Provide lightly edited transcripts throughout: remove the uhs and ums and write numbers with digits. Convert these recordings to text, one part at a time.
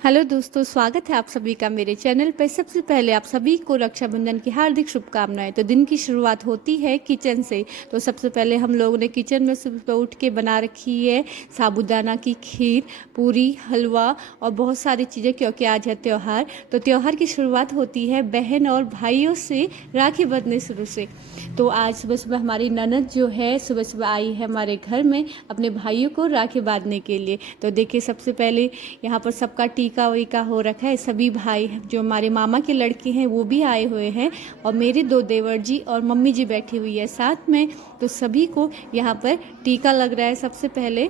Hello दोस्तों, स्वागत है आप सभी का मेरे चैनल पर। सबसे पहले आप सभी को रक्षाबंधन की हार्दिक शुभकामनाएं। तो दिन की शुरुआत होती है किचन से। तो सबसे पहले हम लोगों ने किचन में सुबह उठ के बना रखी है साबूदाना की खीर, पूरी, हलवा और बहुत सारी चीज़ें, क्योंकि आज है त्यौहार। तो त्यौहार की शुरुआत होती है बहन और भाइयों से राखी बंधने शुरू से। तो आज सुबह सुबह हमारी ननद जो है सुबह सुबह आई है हमारे घर में अपने भाइयों को राखी बांधने के लिए। तो देखिए, सबसे पहले यहाँ पर सबका टीका वीका हो रखा है। सभी भाई जो हमारे मामा के लड़के हैं वो भी आए हुए हैं और मेरे दो देवर जी और मम्मी जी बैठी हुई है साथ में। तो सभी को यहाँ पर टीका लग रहा है सबसे पहले,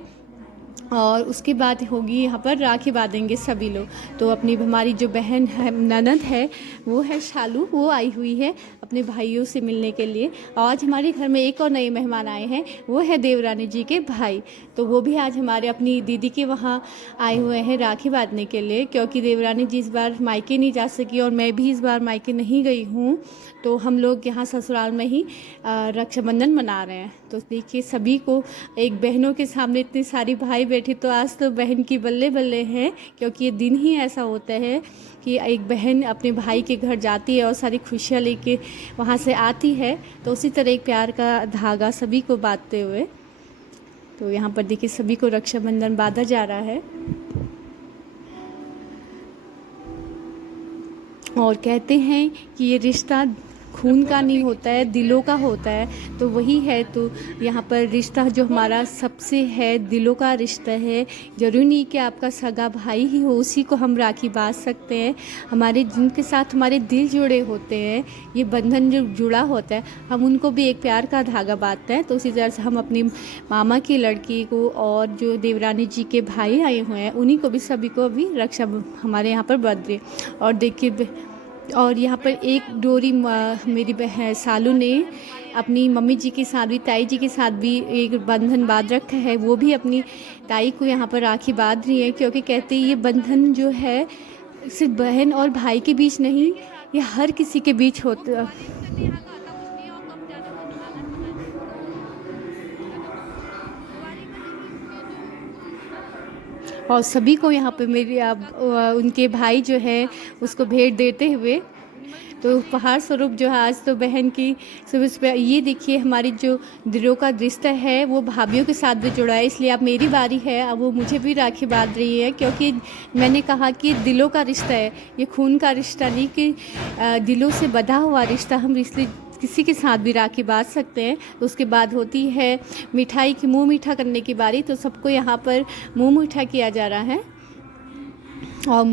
और उसके बाद होगी यहाँ पर राखी बांधेंगे सभी लोग। तो अपनी हमारी जो बहन है, ननद है, वो है शालू, वो आई हुई है अपने भाइयों से मिलने के लिए। आज हमारे घर में एक और नए मेहमान आए हैं, वो है देवरानी जी के भाई। तो वो भी आज हमारे अपनी दीदी के वहाँ आए हुए हैं राखी बांधने के लिए, क्योंकि देवरानी जी इस बार मायके नहीं जा सकी और मैं भी इस बार मायके नहीं गई हूँ। तो हम लोग यहाँ ससुराल में ही रक्षाबंधन मना रहे हैं। तो देखिए, सभी को एक बहनों के सामने इतनी सारी भाई बैठी, तो आज तो बहन की बल्ले बल्ले हैं, क्योंकि ये दिन ही ऐसा होता है कि एक बहन अपने भाई के घर जाती है और सारी खुशियाँ लेके वहाँ से आती है। तो उसी तरह एक प्यार का धागा सभी को बांधते हुए, तो यहाँ पर देखिए सभी को रक्षाबंधन बांधा जा रहा है। और कहते हैं कि ये रिश्ता खून का नहीं होता है, दिलों का होता है। तो वही है। तो यहाँ पर रिश्ता जो हमारा सबसे है, दिलों का रिश्ता है। ज़रूरी नहीं कि आपका सगा भाई ही हो उसी को हम राखी बांध सकते हैं। हमारे जिनके साथ हमारे दिल जुड़े होते हैं, ये बंधन जो जुड़ा होता है, हम उनको भी एक प्यार का धागा बांधते हैं। तो उसी तरह से हम अपनी मामा की लड़की को और जो देवरानी जी के भाई आए हुए हैं उन्हीं को भी, सभी को भी रक्षा हमारे यहाँ पर बांध रही है। और देखिए, और यहाँ पर एक डोरी मेरी बहन सालू ने अपनी मम्मी जी के साथ भी, ताई जी के साथ भी एक बंधन बांध रखा है। वो भी अपनी ताई को यहाँ पर राखी बांध रही है, क्योंकि कहते हैं ये बंधन जो है सिर्फ बहन और भाई के बीच नहीं, ये हर किसी के बीच होता है। और सभी को यहाँ पे मेरी उनके भाई जो है उसको भेंट देते हुए, तो उपहार स्वरूप जो है आज तो बहन की सुबह सुबह। ये देखिए, हमारी जो दिलों का रिश्ता है वो भाभीयों के साथ भी जुड़ा है, इसलिए अब मेरी बारी है, अब वो मुझे भी राखी बांध रही है। क्योंकि मैंने कहा कि दिलों का रिश्ता है, ये खून का रिश्ता नहीं कि दिलों से बंधा हुआ रिश्ता। हम इसलिए किसी के साथ भी राखी बांध सकते हैं। तो उसके बाद होती है मिठाई की मुंह मीठा करने की बारी। तो सबको यहाँ पर मुंह मीठा किया जा रहा है और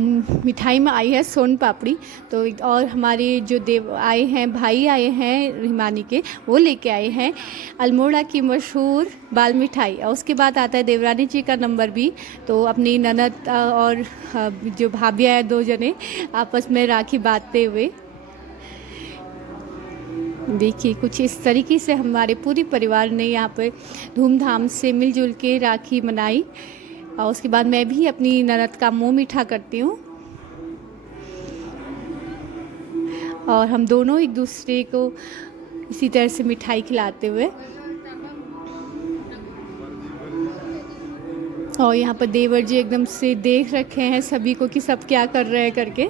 मिठाई में आई है सोन पापड़ी। तो और हमारे जो देव आए हैं, भाई आए हैं रिमानी के, वो लेके आए हैं अल्मोड़ा की मशहूर बाल मिठाई। और उसके बाद आता है देवरानी जी का नंबर भी। तो अपनी ननद और जो भाभियाँ हैं, दो जने आपस में राखी बांधते हुए, देखिए कुछ इस तरीके से हमारे पूरी परिवार ने यहाँ पर धूमधाम से मिलजुल के राखी मनाई। और उसके बाद मैं भी अपनी ननद का मुंह मीठा करती हूँ और हम दोनों एक दूसरे को इसी तरह से मिठाई खिलाते हुए। और यहाँ पर देवर जी एकदम से देख रखे हैं सभी को कि सब क्या कर रहे हैं करके।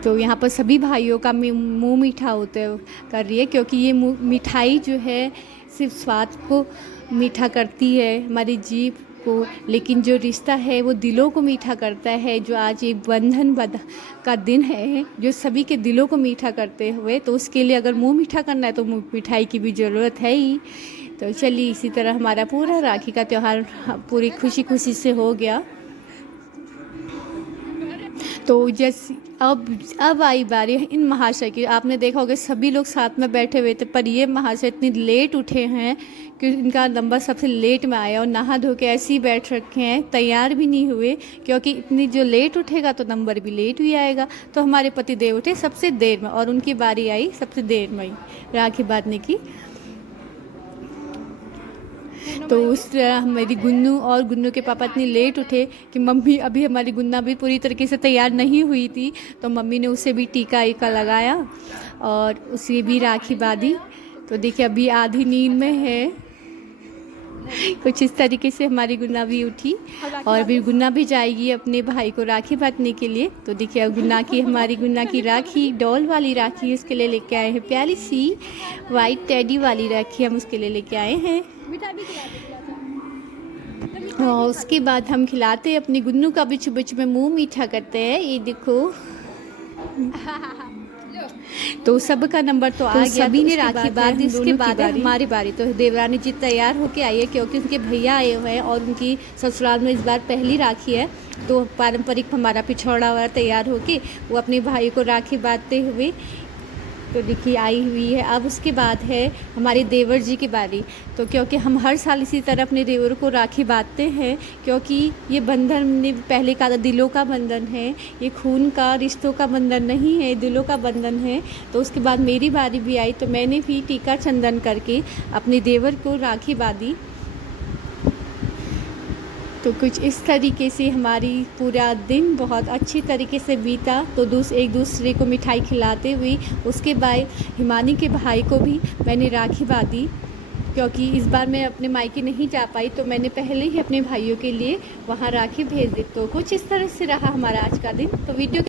तो यहाँ पर सभी भाइयों का मुंह मीठा होते कर रही है, क्योंकि ये मिठाई जो है सिर्फ स्वाद को मीठा करती है, हमारी जीभ को, लेकिन जो रिश्ता है वो दिलों को मीठा करता है। जो आज ये बंधन का दिन है जो सभी के दिलों को मीठा करते हुए, तो उसके लिए अगर मुंह मीठा करना है तो मिठाई की भी ज़रूरत है ही। तो चलिए, इसी तरह हमारा पूरा राखी का त्यौहार पूरी खुशी खुशी से हो गया। तो जैसे अब आई बारी इन महाशय की। आपने देखा होगा सभी लोग साथ में बैठे हुए थे, पर ये महाशय इतनी लेट उठे हैं कि इनका नंबर सबसे लेट में आया और नहा धो के ऐसे ही बैठ रखे हैं, तैयार भी नहीं हुए। क्योंकि इतनी जो लेट उठेगा तो नंबर भी लेट ही आएगा। तो हमारे पति देव उठे सबसे देर में और उनकी बारी आई सबसे देर में ही राखी बांधने की। तो उस तरह मेरी गुन्नू और गुन्नू के पापा इतनी लेट उठे कि मम्मी, अभी हमारी गुन्ना भी पूरी तरीके से तैयार नहीं हुई थी, तो मम्मी ने उसे भी टीका ईका लगाया और उसे भी राखी बांधी। तो देखिए, अभी आधी नींद में है। कुछ इस तरीके से हमारी गुन्ना भी उठी और अभी गुन्ना भी जाएगी अपने भाई को राखी बांधने के लिए। तो देखिए गुन्ना की हमारी गुन्ना की राखी डॉल वाली राखी उसके लिए लेके आए हैं, प्यारी सी वाइट टेडी वाली राखी हम उसके लिए लेके आए हैं। और उसके बाद हम खिलाते हैं अपने गुन्नू का भी, चुबे चुबे मुँह मीठा करते हैं। ये देखो तो सबका नंबर तो आ गया, सभी ने राखी बांधी। उसके बाद है हमारी बारी। तो देवरानी जी तैयार होके आई है क्योंकि उनके भैया आए हुए हैं और उनकी ससुराल में इस बार पहली राखी है। तो पारंपरिक हमारा पिछौड़ा वाला तैयार होके वो अपने भाई को राखी बांधते हुए तो देखिए आई हुई है। अब उसके बाद है हमारे देवर जी की बारी। तो क्योंकि हम हर साल इसी तरह अपने देवर को राखी बांधते हैं, क्योंकि ये बंधन ने पहले कहा था दिलों का बंधन है, ये खून का रिश्तों का बंधन नहीं है, दिलों का बंधन है। तो उसके बाद मेरी बारी भी आई तो मैंने भी टीका चंदन करके अपने देवर को राखी बांधी। तो कुछ इस तरीके से हमारी पूरा दिन बहुत अच्छी तरीके से बीता। तो एक दूसरे को मिठाई खिलाते हुए उसके बाद हिमानी के भाई को भी मैंने राखी बांधी, क्योंकि इस बार मैं अपने मायके नहीं जा पाई तो मैंने पहले ही अपने भाइयों के लिए वहाँ राखी भेज दी। तो कुछ इस तरह से रहा हमारा आज का दिन। तो वीडियो